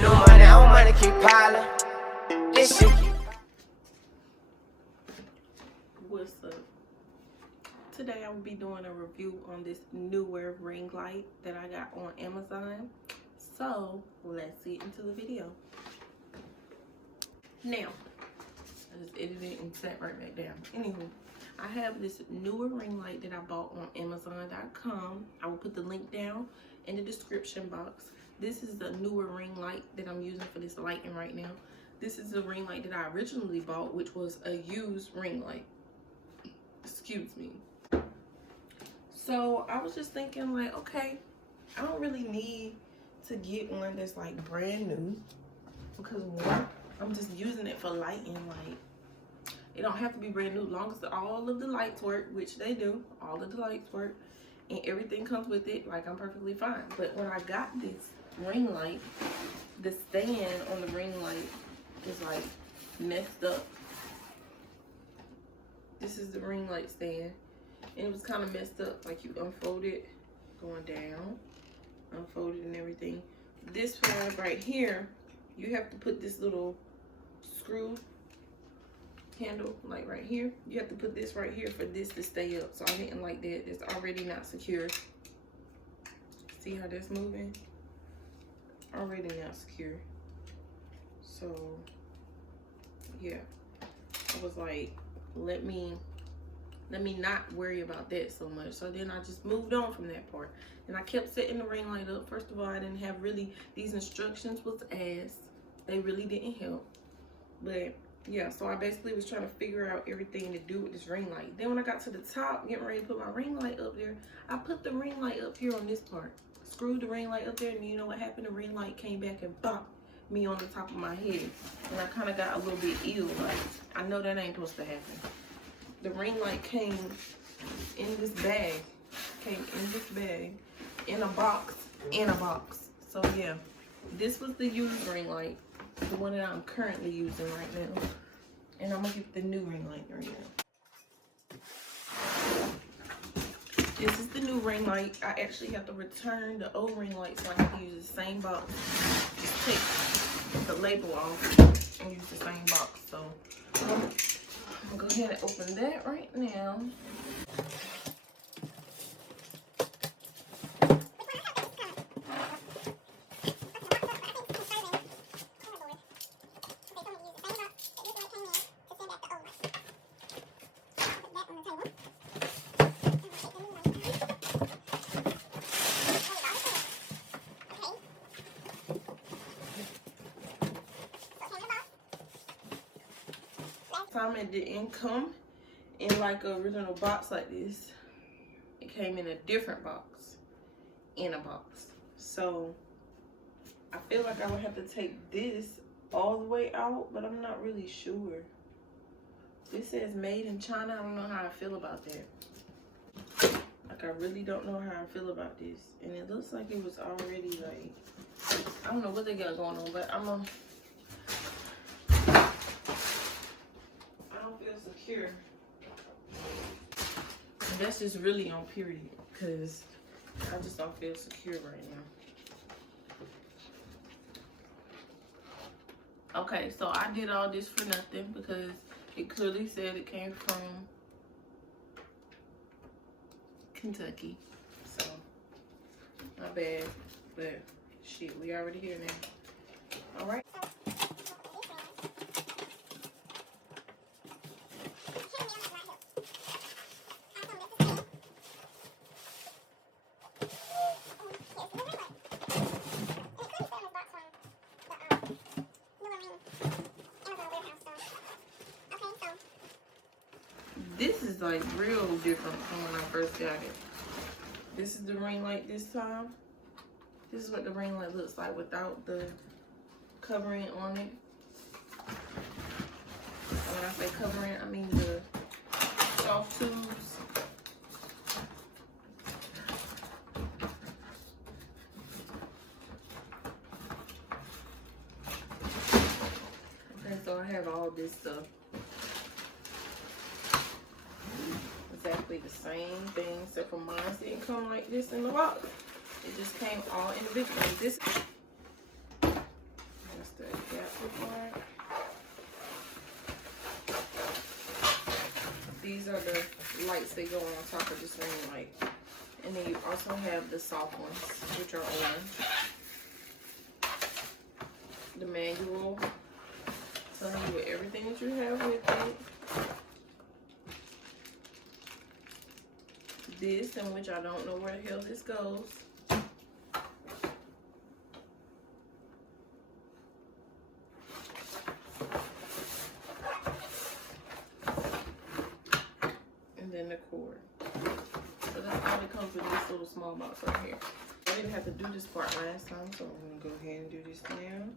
New money, old money keep piling. This shit keep. What's up? Today I will be doing a review on this Neewer ring light that I got on Amazon. So let's get into the video. Now, I just edited and sat right back down. Anywho, I have this Neewer ring light that I bought on Amazon.com. I will put the link down in the description box. This is the Neewer ring light that I'm using for this lighting right now. This is the ring light that I originally bought, which was a used ring light. Excuse me. So I was just thinking like, okay, I don't really need to get one that's like brand new, because one, I'm just using it for lighting. Like, it don't have to be brand new, as long as all of the lights work, which they do. All of the lights work and everything comes with it, like, I'm perfectly fine. But when I got this ring light, the stand on the ring light is like messed up. This is the ring light stand, and it was kind of messed up. Like, you unfold it going down, unfold it and everything. This one right here, you have to put this little screw handle, like right here. You have to put this right here for this to stay up. So I didn't like that. It's already not secure. See how that's moving? Already not secure. So yeah, I was like, let me not worry about that so much. So then I just moved on from that part, and I kept setting the ring light up. First of all, I didn't have really, these instructions was ass. They really didn't help. But yeah, so I basically was trying to figure out everything to do with this ring light. Then when I got to the top, getting ready to put my ring light up there, I put the ring light up here on this part. Screwed the ring light up there, and you know what happened? The ring light came back and bopped me on the top of my head. And I kind of got a little bit ill. Like, I know that ain't supposed to happen. The ring light came in this bag. In a box. So yeah, this was the used ring light, the one that I'm currently using right now. And I'm gonna get the new ring light right now. This is the new ring light. I actually have to return the old ring light, so I have to use the same box. Just take the label off and use the same box. So I'm gonna go ahead and open that right now. Time it didn't come in like an original box like this. It came in a different box, in a box. So I feel like I would have to take this all the way out, but I'm not really sure. This says made in China. I don't know how I feel about that. Like, I really don't know how I feel about this. And it looks like it was already like, I don't know what they got going on, but I'm gonna, feel secure. And that's just really on period, because I just don't feel secure right now. Okay, so I did all this for nothing, because it clearly said it came from Kentucky. So not bad, but shit, we already here now. All right. This is like real different from when I first got it. This is the ring light this time. This is what the ring light looks like without the covering on it. And when I say covering, I mean the soft tubes. Okay, so I have all this stuff. Exactly the same thing, except for mine didn't come like this in the box. It just came all individually. look like. These are the lights that go on top of this ring light. And then you also have the soft ones, which are orange. The manual telling you everything that you have with it. This, in which I don't know where the hell this goes. And then the cord. So that's all that comes with this little small box right here. I didn't have to do this part last time, so I'm gonna go ahead and do this now.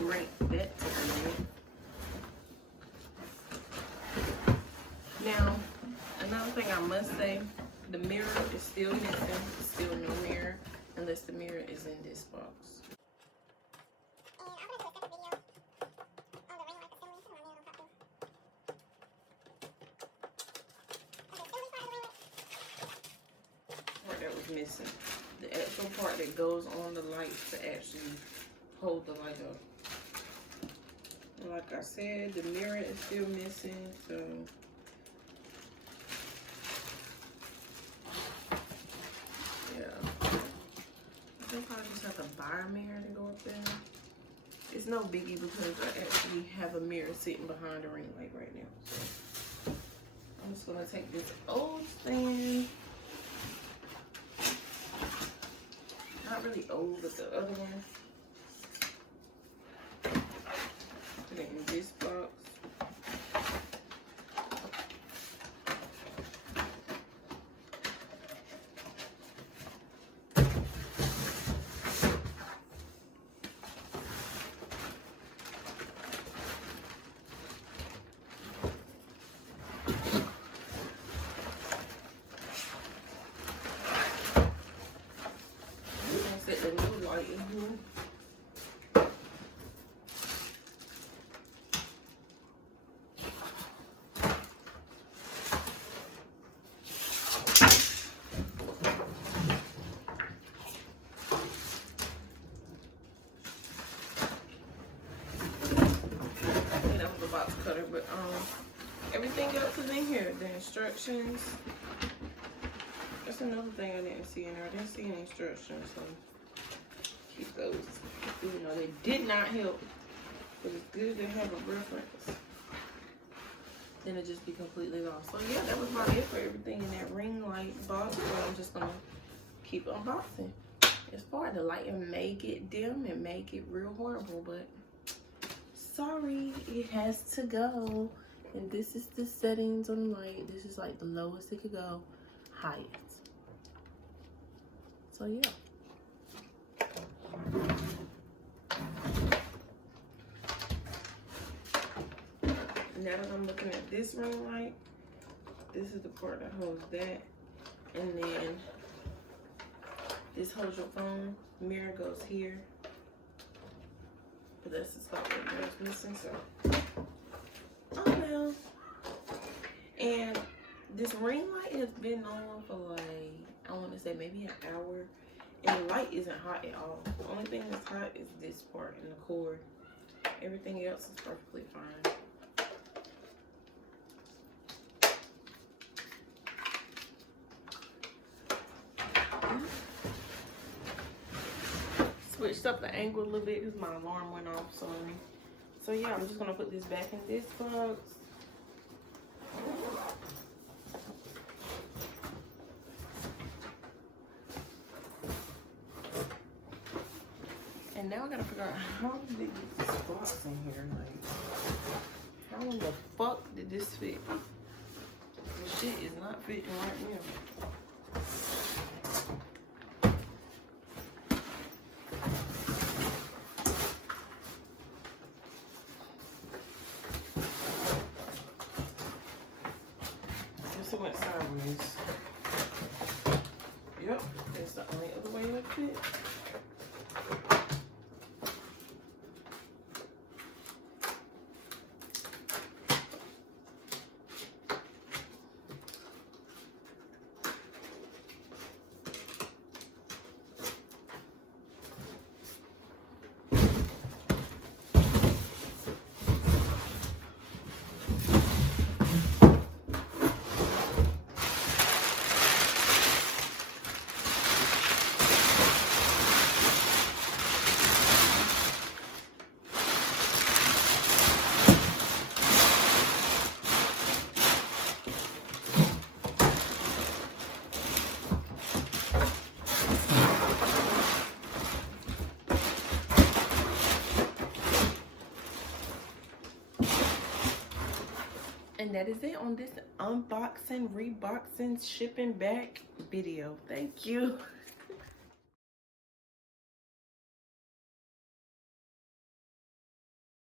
Break that to the lid. Now, another thing I must say, the mirror is still missing. It's still no mirror unless the mirror is in this box. Part that was missing. The actual part that goes on the lights to actually hold the light up. Like I said, the mirror is still missing, so yeah. I think I just have to buy a mirror to go up there. It's no biggie because I actually have a mirror sitting behind the ring light right now. So I'm just gonna take this old stand. Not really old, but the other one. Put it in this box. Set the new light in here. Box cutter, but everything else is in here. The instructions. That's another thing I didn't see in there. I didn't see any instructions, so keep those. Even though they did not help, but it's good to have a reference. Then it just be completely lost. So yeah, that was about it for everything in that ring light box. So I'm just gonna keep unboxing. It's far the light and may get dim and may get real horrible, but sorry, it has to go. And this is the settings on the light. This is like the lowest it could go, highest. So yeah. Now that I'm looking at this ring light, this is the part that holds that. And then this holds your phone. Mirror goes here. But that's the spot where the mirror's missing, so. Oh well. And this ring light has been on for like, I want to say maybe an hour. And the light isn't hot at all. The only thing that's hot is this part and the cord. Everything else is perfectly fine. Switched up the angle a little bit because my alarm went off, sorry. So yeah, I'm just gonna put this back in this box. And now I gotta figure out how did they get this box in here? Like, how in the fuck did this fit? This shit is not fitting right now. It went sideways. Yep, that's the only other way it would fit. And that is it on this unboxing, reboxing, shipping back video. Thank you.